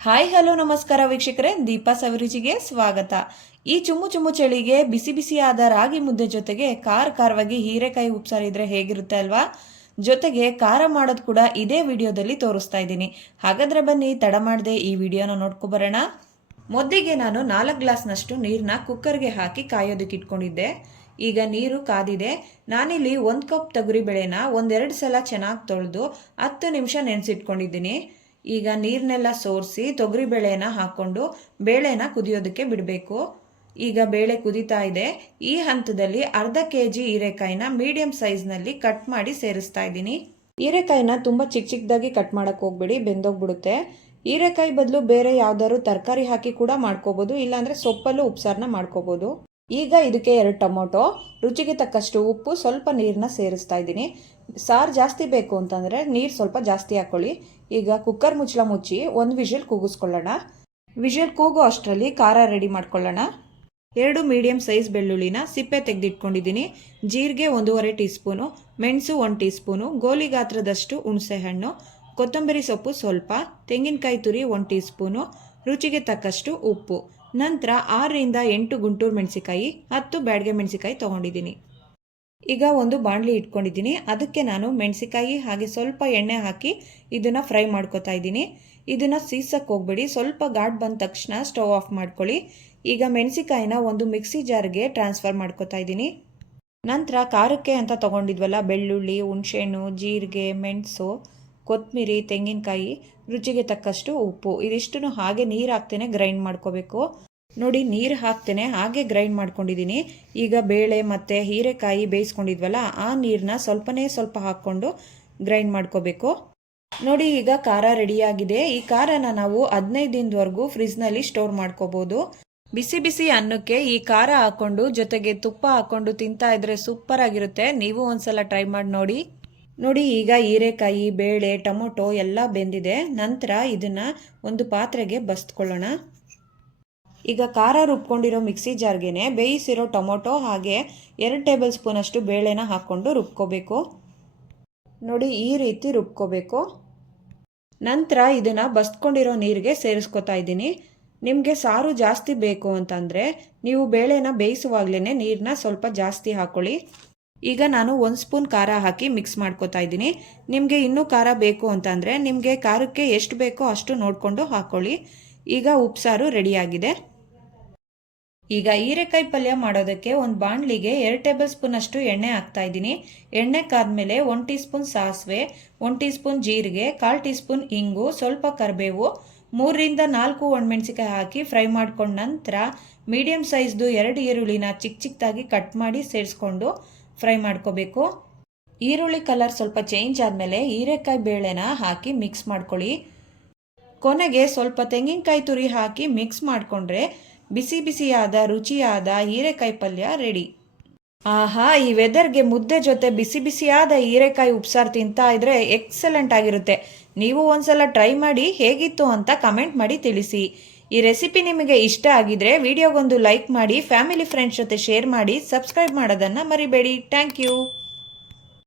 Hi hello ನಮಸ್ಕಾರ ವೀಕ್ಷಕರೇ, ದೀಪಾ ಸವಿರುಚಿಗೆ ಸ್ವಾಗತ. ಈ ಚುಮ್ಮು ಚುಮ್ಮು ಚಳಿಗೆ ಬಿಸಿ ಬಿಸಿಯಾದ ರಾಗಿ ಮುದ್ದೆ ಜೊತೆಗೆ ಖಾರವಾಗಿ ಹೀರೆಕಾಯಿ ಉಪ್ಸಾರಿದ್ರೆ ಹೇಗಿರುತ್ತೆ ಅಲ್ವಾ. ಜೊತೆಗೆ ಖಾರ ಮಾಡೋದು ಕೂಡ ಇದೇ ವಿಡಿಯೋದಲ್ಲಿ ತೋರಿಸ್ತಾ ಇದ್ದೀನಿ. ಹಾಗಾದ್ರೆ ಬನ್ನಿ ತಡ ಮಾಡದೆ ಈ ವಿಡಿಯೋನ ನೋಡ್ಕೊಬರೋಣ. ಮೊದಲಿಗೆ ನಾನು 4 ಗ್ಲಾಸ್ನಷ್ಟು ನೀರನ್ನ ಕುಕ್ಕರ್ಗೆ ಹಾಕಿ ಕಾಯೋದಕ್ಕೆ ಇಟ್ಕೊಂಡಿದ್ದೆ. ಈಗ ನೀರು ಕಾದಿದೆ. ನಾನಿಲ್ಲಿ 1 ಕಪ್ ತೊಗರಿ ಬೇಳೆನ ಒಂದೆರಡು ಸಲ ಚೆನ್ನಾಗಿ ತೊಳೆದು 10 ನಿಮಿಷ ನೆನೆಸಿಟ್ಕೊಂಡಿದ್ದೀನಿ. ಈಗ ನೀರನ್ನೆಲ್ಲ ಸೋರಿಸಿ ತೊಗರಿ ಬೇಳೆನ ಹಾಕ್ಕೊಂಡು ಬೇಳೆನ ಕುದಿಯೋದಕ್ಕೆ ಬಿಡಬೇಕು. ಈಗ ಬೇಳೆ ಕುದೀತಾ ಇದೆ. ಈ ಹಂತದಲ್ಲಿ ಅರ್ಧ kg ಹೀರೆಕಾಯಿನ ಮೀಡಿಯಂ ಸೈಜ್ನಲ್ಲಿ ಕಟ್ ಮಾಡಿ ಸೇರಿಸ್ತಾ ಇದ್ದೀನಿ. ಹೀರೆಕಾಯಿನ ತುಂಬ ಚಿಕ್ಕದಾಗಿ ಕಟ್ ಮಾಡೋಕ್ಕೆ ಹೋಗ್ಬೇಡಿ, ಬೆಂದೋಗ್ಬಿಡುತ್ತೆ. ಹೀರೆಕಾಯಿ ಬದಲು ಬೇರೆ ಯಾವ್ದಾದ್ರು ತರಕಾರಿ ಹಾಕಿ ಕೂಡ ಮಾಡ್ಕೋಬೋದು, ಇಲ್ಲಾಂದರೆ ಸೊಪ್ಪಲ್ಲೂ ಉಪ್ಸಾರನ್ನ ಮಾಡ್ಕೋಬೋದು. ಈಗ ಇದಕ್ಕೆ 2 ಟೊಮೊಟೊ, ರುಚಿಗೆ ತಕ್ಕಷ್ಟು ಉಪ್ಪು, ಸ್ವಲ್ಪ ನೀರನ್ನ ಸೇರಿಸ್ತಾ ಇದ್ದೀನಿ. ಸಾರು ಜಾಸ್ತಿ ಬೇಕು ಅಂತಂದರೆ ನೀರು ಸ್ವಲ್ಪ ಜಾಸ್ತಿ ಹಾಕ್ಕೊಳ್ಳಿ. ಈಗ ಕುಕ್ಕರ್ ಮುಚ್ಚಳ ಮುಚ್ಚಿ 1 ವಿಷಲ್ ಕೂಗಿಸ್ಕೊಳ್ಳೋಣ. ವಿಷಲ್ ಕೂಗೋ ಅಷ್ಟರಲ್ಲಿ ಖಾರ ರೆಡಿ ಮಾಡ್ಕೊಳ್ಳೋಣ. 2 ಮೀಡಿಯಂ ಸೈಜ್ ಬೆಳ್ಳುಳ್ಳಿನ ಸಿಪ್ಪೆ ತೆಗೆದಿಟ್ಕೊಂಡಿದ್ದೀನಿ. ಜೀರಿಗೆ 1.5 ಟೀ ಸ್ಪೂನು, ಮೆಣಸು 1 ಟೀ ಸ್ಪೂನು, ಗೋಲಿ ಗಾತ್ರದಷ್ಟು ಹುಣಸೆಹಣ್ಣು, ಕೊತ್ತಂಬರಿ ಸೊಪ್ಪು ಸ್ವಲ್ಪ, ತೆಂಗಿನಕಾಯಿ ತುರಿ 1 ಟೀ ಸ್ಪೂನು, ರುಚಿಗೆ ತಕ್ಕಷ್ಟು ಉಪ್ಪು. ನಂತರ 6ರಿಂದ 8 ಗುಂಟೂರು ಮೆಣಸಿಕಾಯಿ, 10 ಬ್ಯಾಡಗೆ ಮೆಣಸಿಕಾಯಿ ತೊಗೊಂಡಿದ್ದೀನಿ. ಈಗ ಒಂದು ಬಾಣಲಿ ಇಟ್ಕೊಂಡಿದ್ದೀನಿ. ಅದಕ್ಕೆ ನಾನು ಮೆಣಸಿಕಾಯಿ ಹಾಗೆ ಸ್ವಲ್ಪ ಎಣ್ಣೆ ಹಾಕಿ ಇದನ್ನು ಫ್ರೈ ಮಾಡ್ಕೊತಾ ಇದ್ದೀನಿ. ಇದನ್ನು ಸೀಸಕ್ಕೆ ಹೋಗ್ಬೇಡಿ, ಸ್ವಲ್ಪ ಘಾಟ್ ಬಂದ ತಕ್ಷಣ ಸ್ಟವ್ ಆಫ್ ಮಾಡ್ಕೊಳ್ಳಿ. ಈಗ ಮೆಣಸಿಕಾಯಿನ ಒಂದು ಮಿಕ್ಸಿ ಜಾರ್ಗೆ ಟ್ರಾನ್ಸ್ಫರ್ ಮಾಡ್ಕೊತಾ ಇದ್ದೀನಿ. ನಂತರ ಖಾರಕ್ಕೆ ಅಂತ ತೊಗೊಂಡಿದ್ವಲ್ಲ ಬೆಳ್ಳುಳ್ಳಿ, ಹುಣಸೆಹಣ್ಣು, ಜೀರಿಗೆ, ಮೆಣಸು, ಕೊತ್ತಂಬರಿ, ತೆಂಗಿನಕಾಯಿ, ರುಚಿಗೆ ತಕ್ಕಷ್ಟು ಉಪ್ಪು, ಇದಿಷ್ಟನ್ನು ಹಾಗೆ ನೀರು ಹಾಕ್ತೇನೆ ಗ್ರೈಂಡ್ ಮಾಡ್ಕೋಬೇಕು. ನೋಡಿ, ನೀರು ಹಾಕ್ತೇನೆ ಹಾಗೆ ಗ್ರೈಂಡ್ ಮಾಡ್ಕೊಂಡಿದ್ದೀನಿ. ಈಗ ಬೇಳೆ ಮತ್ತು ಹೀರೆಕಾಯಿ ಬೇಯಿಸ್ಕೊಂಡಿದ್ವಲ್ಲ ಆ ನೀರನ್ನ ಸ್ವಲ್ಪ ಹಾಕ್ಕೊಂಡು ಗ್ರೈಂಡ್ ಮಾಡ್ಕೋಬೇಕು. ನೋಡಿ, ಈಗ ಖಾರ ರೆಡಿಯಾಗಿದೆ. ಈ ಖಾರನ ನಾವು 15 ದಿನದವರೆಗೂ ಫ್ರಿಜ್ನಲ್ಲಿ ಸ್ಟೋರ್ ಮಾಡ್ಕೋಬೋದು. ಬಿಸಿ ಬಿಸಿ ಅನ್ನಕ್ಕೆ ಈ ಖಾರ ಹಾಕ್ಕೊಂಡು ಜೊತೆಗೆ ತುಪ್ಪ ಹಾಕ್ಕೊಂಡು ತಿಂತಾ ಇದ್ರೆ ಸೂಪರ್ ಆಗಿರುತ್ತೆ. ನೀವು ಒಂದ್ಸಲ ಟ್ರೈ ಮಾಡಿ ನೋಡಿ. ನೋಡಿ, ಈಗ ಹೀರೆಕಾಯಿ, ಬೇಳೆ, ಟೊಮೊಟೊ ಎಲ್ಲ ಬೆಂದಿದೆ. ನಂತರ ಇದನ್ನು ಒಂದು ಪಾತ್ರೆಗೆ ಬಸ್ತ್ಕೊಳ್ಳೋಣ. ಈಗ ಖಾರ ರುಬ್ಕೊಂಡಿರೋ ಮಿಕ್ಸಿ ಜಾರ್ಗೆ ಬೇಯಿಸಿರೋ ಟೊಮೊಟೊ ಹಾಗೆ 2 ಟೇಬಲ್ ಸ್ಪೂನಷ್ಟು ಬೇಳೆನ ಹಾಕ್ಕೊಂಡು ರುಬ್ಕೋಬೇಕು. ನೋಡಿ, ಈ ರೀತಿ ರುಬ್ಕೋಬೇಕು. ನಂತರ ಇದನ್ನು ಬಸ್ಕೊಂಡಿರೋ ನೀರಿಗೆ ಸೇರಿಸ್ಕೊತಾ ಇದ್ದೀನಿ. ನಿಮಗೆ ಸಾರು ಜಾಸ್ತಿ ಬೇಕು ಅಂತಂದರೆ ನೀವು ಬೇಳೆನ ಬೇಯಿಸುವಾಗಲೇ ನೀರನ್ನ ಸ್ವಲ್ಪ ಜಾಸ್ತಿ ಹಾಕ್ಕೊಳ್ಳಿ. ಈಗ ನಾನು 1 ಸ್ಪೂನ್ ಖಾರ ಹಾಕಿ ಮಿಕ್ಸ್ ಮಾಡ್ಕೊತಾ ಇದ್ದೀನಿ. ನಿಮಗೆ ಇನ್ನೂ ಖಾರ ಬೇಕು ಅಂತಂದರೆ ನಿಮಗೆ ಖಾರಕ್ಕೆ ಎಷ್ಟು ಬೇಕೋ ಅಷ್ಟು ನೋಡಿಕೊಂಡು ಹಾಕ್ಕೊಳ್ಳಿ. ಈಗ ಉಪ್ಸಾರು ರೆಡಿಯಾಗಿದೆ. ಈಗ ಹೀರೆಕಾಯಿ ಪಲ್ಯ ಮಾಡೋದಕ್ಕೆ ಒಂದು ಬಾಣಲಿಗೆ 2 ಟೇಬಲ್ ಸ್ಪೂನಷ್ಟು ಎಣ್ಣೆ ಹಾಕ್ತಾ ಇದ್ದೀನಿ. ಎಣ್ಣೆ ಕಾದ್ಮೇಲೆ 1 ಟೀ ಸ್ಪೂನ್ ಸಾಸಿವೆ, 1 ಟೀ ಸ್ಪೂನ್ ಜೀರಿಗೆ, 1/4 ಟೀ ಸ್ಪೂನ್ ಇಂಗು, ಸ್ವಲ್ಪ ಕರಿಬೇವು, 3ರಿಂದ 4 ಒಣಮೆಣಸಿಕಾಯಿ ಹಾಕಿ ಫ್ರೈ ಮಾಡ್ಕೊಂಡ ನಂತರ ಮೀಡಿಯಂ ಸೈಜ್ದು 2 ಈರುಳ್ಳಿನ ಚಿಕ್ಕದಾಗಿ ಕಟ್ ಮಾಡಿ ಸೇರಿಸ್ಕೊಂಡು ಫ್ರೈ ಮಾಡ್ಕೋಬೇಕು. ಈರುಳ್ಳಿ ಕಲರ್ ಸ್ವಲ್ಪ ಚೇಂಜ್ ಆದಮೇಲೆ ಹೀರೆಕಾಯಿ ಬೇಳೆನ ಹಾಕಿ ಮಿಕ್ಸ್ ಮಾಡ್ಕೊಳ್ಳಿ. ಕೊನೆಗೆ ಸ್ವಲ್ಪ ತೆಂಗಿನಕಾಯಿ ತುರಿ ಹಾಕಿ ಮಿಕ್ಸ್ ಮಾಡಿಕೊಂಡ್ರೆ ಬಿಸಿ ಬಿಸಿಯಾದ ರುಚಿಯಾದ ಹೀರೆಕಾಯಿ ಪಲ್ಯ ರೆಡಿ. ಆಹಾ, ಈ ವೆದರ್ಗೆ ಮುದ್ದೆ ಜೊತೆ ಬಿಸಿ ಬಿಸಿಯಾದ ಹೀರೆಕಾಯಿ ಉಪ್ಸಾರು ತಿಂತಾ ಇದ್ರೆ ಎಕ್ಸಲೆಂಟ್ ಆಗಿರುತ್ತೆ. ನೀವು ಒಂದ್ಸಲ ಟ್ರೈ ಮಾಡಿ ಹೇಗಿತ್ತು ಅಂತ ಕಮೆಂಟ್ ಮಾಡಿ ತಿಳಿಸಿ. ಈ ರೆಸಿಪಿ ನಿಮಗೆ ಇಷ್ಟ ಆಗಿದ್ರೆ ವಿಡಿಯೋಗೊಂದು ಲೈಕ್ ಮಾಡಿ, ಫ್ಯಾಮಿಲಿ ಫ್ರೆಂಡ್ಸ್ ಜೊತೆ ಶೇರ್ ಮಾಡಿ, ಸಬ್ಸ್ಕ್ರೈಬ್ ಮಾಡೋದನ್ನು ಮರಿಬೇಡಿ. Thank you.